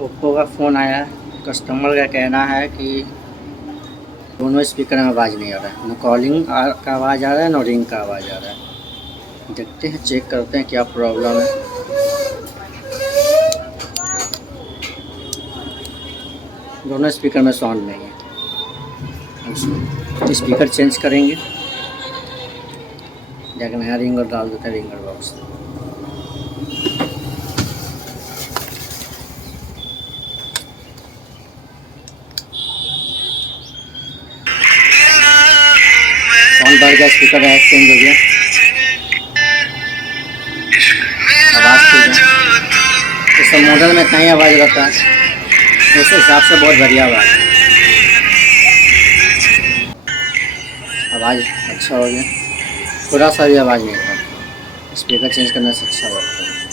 Oppo का phone आया। Customer का कहना है कि दोनों स्पीकर में आवाज़ नहीं आ रहा है, न कॉलिंग का आवाज़ आ रहा है न रिंग का आवाज़ आ रहा है। देखते हैं, चेक करते हैं क्या प्रॉब्लम है। दोनों स्पीकर में साउंड नहीं है। स्पीकर चेंज करेंगे, जाकर नया रिंगर डाल देते हैं, रिंगर बॉक्स। साउंड बढ़ गया, स्पीकर चेंज हो गया, आवाज़ ठीक है। इस सब मॉडल में इतना ही आवाज़ रहता है, उस हिसाब से बहुत बढ़िया आवाज़ है। आवाज़ अच्छा हो गया, थोड़ा सा भी आवाज़ नहीं था। स्पीकर चेंज करने से अच्छा होता है।